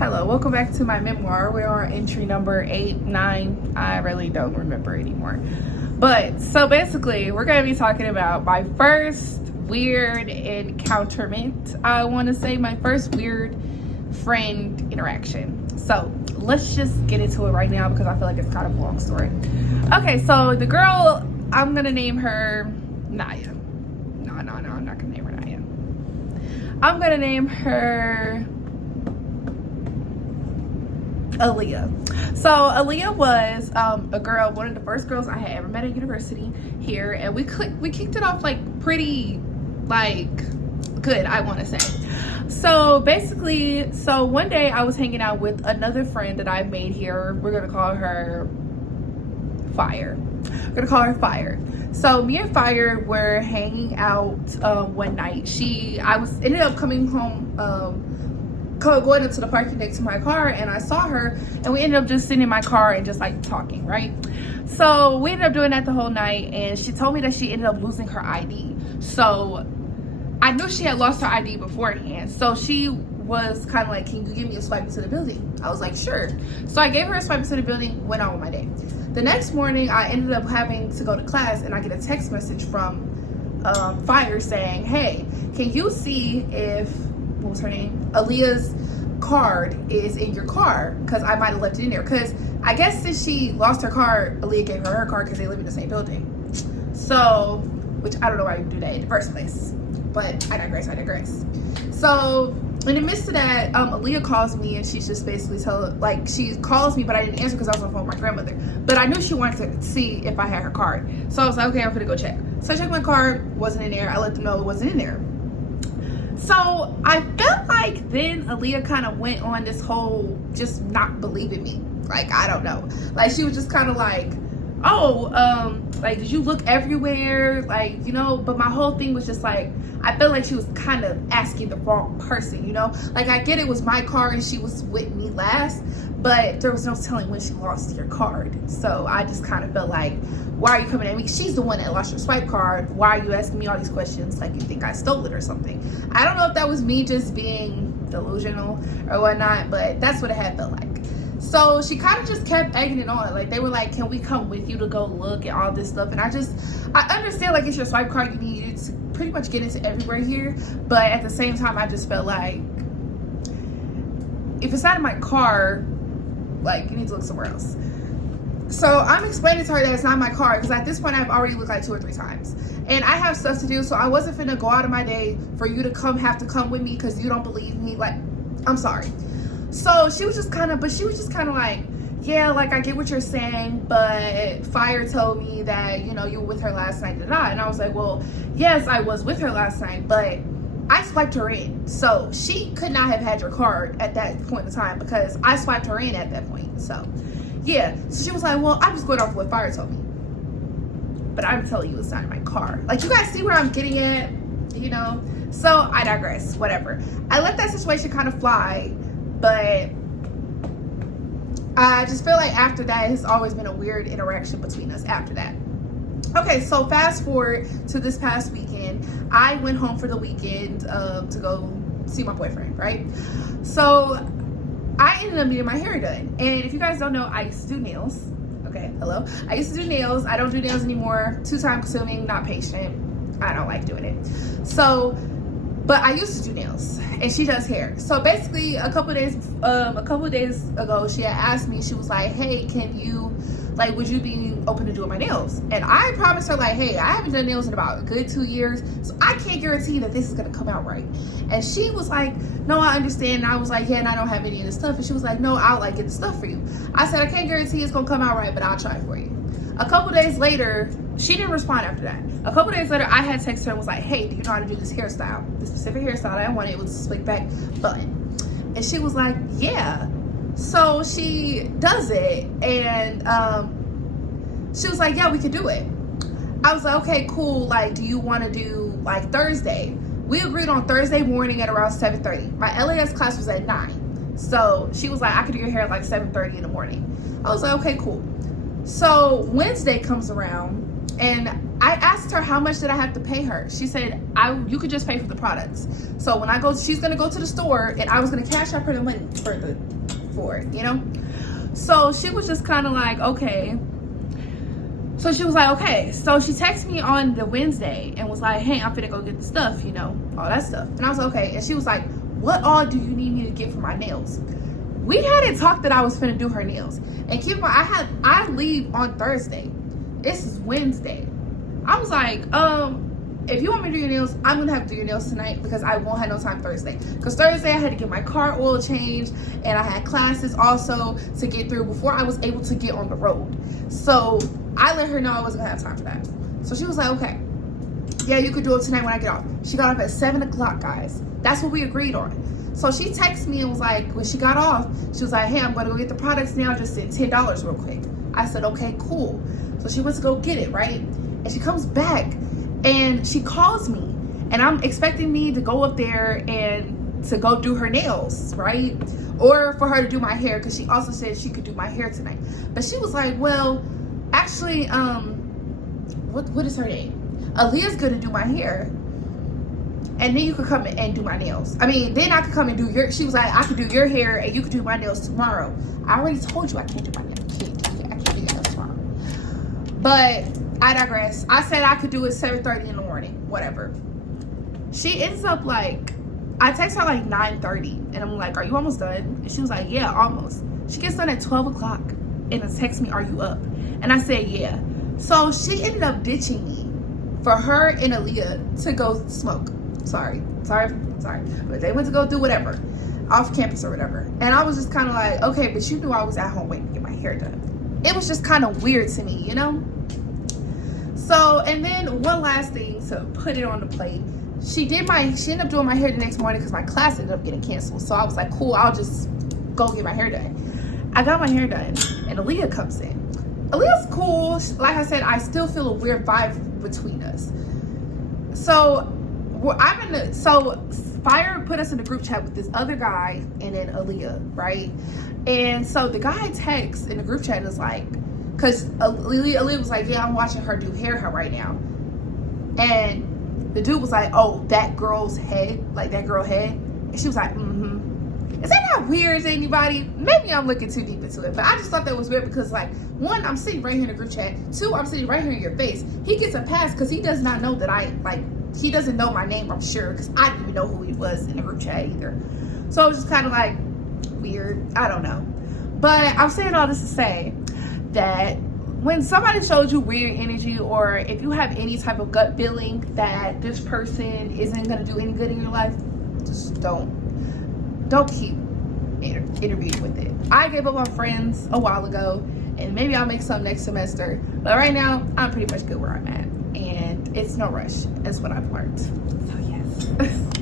Hello, welcome back to my memoir. We're on entry number 8, 9. I really don't remember anymore. But so basically, we're going to be talking about my first weird encounterment. I want to say my first weird friend interaction. So let's just get into it right now because I feel like it's kind of a long story. Okay, so the girl, I'm going to name her Naya. No, I'm not going to name her Naya. I'm going to name her Aaliyah. So Aaliyah was a girl, one of the first girls I had ever met at university here, and we kicked it off like pretty good, I want to say. So basically, one day I was hanging out with another friend that I've made here. We're gonna call her Fire. So me and Fire were hanging out one night. I ended up coming home, going into the parking deck to my car, and I saw her, and we ended up just sitting in my car and just like talking, right? So we ended up doing that the whole night, and she told me that she ended up losing her ID. So I knew she had lost her ID beforehand, so she was kind of like, can you give me a swipe into the building? I was like, sure. So I gave her a swipe into the building, went on with my day. The next morning, I ended up having to go to class, and I get a text message from Fire saying, hey, can you see if, what was her name? Aaliyah's card is in your car, because I might have left it in there. Because I guess since she lost her card, Aaliyah gave her card because they live in the same building. So, which I don't know why you would do that in the first place. But I digress. So in the midst of that, Aaliyah calls me, and she's just basically she calls me, but I didn't answer because I was on the phone with my grandmother. But I knew she wanted to see if I had her card. So I was like, okay, I'm gonna go check. So I checked my card, wasn't in there. I let them know it wasn't in there. So I felt like then Aaliyah kind of went on this whole just not believing me. Like, I don't know. Like, she was just kind of like, oh, like, did you look everywhere? Like, you know, but my whole thing was just like, I felt like she was kind of asking the wrong person, you know? Like, I get it was my car and she was with me last, but there was no telling when she lost your card. So I just kind of felt like, why are you coming at me? She's the one that lost your swipe card. Why are you asking me all these questions like you think I stole it or something? I don't know if that was me just being delusional or whatnot, but that's what it had felt like. So she kind of just kept egging it on. Like, they were like, can we come with you to go look at all this stuff? And I understand, like, it's your swipe card. You need to pretty much get into everywhere here. But at the same time, I just felt like, if it's not in my car, like, you need to look somewhere else. So I'm explaining to her that it's not my car, because at this point I've already looked like 2 or 3 times. And I have stuff to do, so I wasn't finna go out of my day for you to have to come with me because you don't believe me. Like, I'm sorry. So she was just kind of like, yeah, like, I get what you're saying, but Fire told me that, you know, you were with her last night, and I was like, well, yes, I was with her last night, but I swiped her in. So she could not have had your card at that point in time because I swiped her in at that point. So yeah, so she was like, well, I'm just going off what Fire told me, but I'm telling you it's not in my car. Like, you guys see where I'm getting at, you know? So I digress, whatever. I let that situation kind of fly, but I just feel like after that, it's always been a weird interaction between us after that. Okay, so fast forward to this past weekend. I went home for the weekend to go see my boyfriend, right? So I ended up getting my hair done. And if you guys don't know, I used to do nails. Okay, hello. I used to do nails. I don't do nails anymore. Too time consuming, not patient. I don't like doing it. So, but I used to do nails, and she does hair. So basically, a couple of days ago, she had asked me, she was like, hey, would you be open to doing my nails? And I promised her, like, hey, I haven't done nails in about a good 2 years, so I can't guarantee that this is gonna come out right. And she was like, no, I understand. And I was like, yeah, and I don't have any of the stuff. And she was like, no, I'll get the stuff for you. I said, I can't guarantee it's gonna come out right, but I'll try for you. A couple days later, she didn't respond after that. A couple days later, I had texted her and was like, hey, do you know how to do this hairstyle? The specific hairstyle that I wanted, it was a slick back bun. And she was like, yeah. So she does it, and she was like, yeah, we could do it. I was like, okay, cool. Like, do you want to do like Thursday? We agreed on Thursday morning at around 7:30. My LAS class was at 9. So she was like, I could do your hair at like 7:30 in the morning. I was like, okay, cool. So Wednesday comes around, and I asked her how much did I have to pay her. She said, you could just pay for the products. So when I go, she's gonna go to the store and I was gonna cash out her the money for it, you know? So she was just kind of like, okay. So she was like, okay. So she texted me on the Wednesday and was like, hey, I'm finna go get the stuff, you know, all that stuff. And I was like, okay. And she was like, what all do you need me to get for my nails? We hadn't talked that I was finna do her nails. And keep in mind, I leave on Thursday. This is Wednesday. I was like, if you want me to do your nails, I'm gonna have to do your nails tonight because I won't have no time Thursday. Because Thursday I had to get my car oil changed and I had classes also to get through before I was able to get on the road. So I let her know I wasn't gonna have time for that. So she was like, okay, yeah, you could do it tonight when I get off. She got off at 7 o'clock, guys. That's what we agreed on. So she texted me and was like, when she got off, she was like, hey, I'm gonna go get the products now, just send $10 real quick. I said, okay, cool. So she went to go get it, right? And she comes back and she calls me and I'm expecting me to go up there and to go do her nails, right? Or for her to do my hair, because she also said she could do my hair tonight. But she was like, well, actually, what is her name? Aaliyah's gonna do my hair. And then you could come and do my nails. I mean, then I could come and do your, she was like, I could do your hair and you could do my nails tomorrow. I already told you I can't do my nails. I can't do your nails tomorrow. But I digress. I said I could do it 7:30 in the morning, whatever. She ends up like, I text her like 9:30 and I'm like, are you almost done? And she was like, yeah, almost. She gets done at 12 o'clock and it texts me, are you up? And I said, yeah. So she ended up ditching me for her and Aaliyah to go smoke. Sorry. But they went to go do whatever, off campus or whatever. And I was just kind of like, okay, but you knew I was at home waiting to get my hair done. It was just kind of weird to me, you know? So, and then one last thing to put it on the plate. She ended up doing my hair the next morning because my class ended up getting canceled. So I was like, cool, I'll just go get my hair done. I got my hair done and Aaliyah comes in. Aaliyah's cool. Like I said, I still feel a weird vibe between us. So Fire put us in the group chat with this other guy and then Aaliyah, right? And so the guy texts in the group chat and is like, because Aaliyah was like, yeah, I'm watching her do hair right now. And the dude was like, oh, that girl's head, like that girl head. And she was like, mm-hmm. Is that not weird to anybody? Maybe I'm looking too deep into it, but I just thought that was weird because, like, one, I'm sitting right here in the group chat. Two, I'm sitting right here in your face. He gets a pass because he does not know that he doesn't know my name, I'm sure, because I didn't even know who he was in the group chat either. So it was just kind of like weird. I don't know. But I'm saying all this to say that when somebody shows you weird energy, or if you have any type of gut feeling that this person isn't going to do any good in your life, just don't keep interviewing with it. I gave up on friends a while ago, and maybe I'll make some next semester. But right now, I'm pretty much good where I'm at. And it's no rush, is what I've learned. So yes.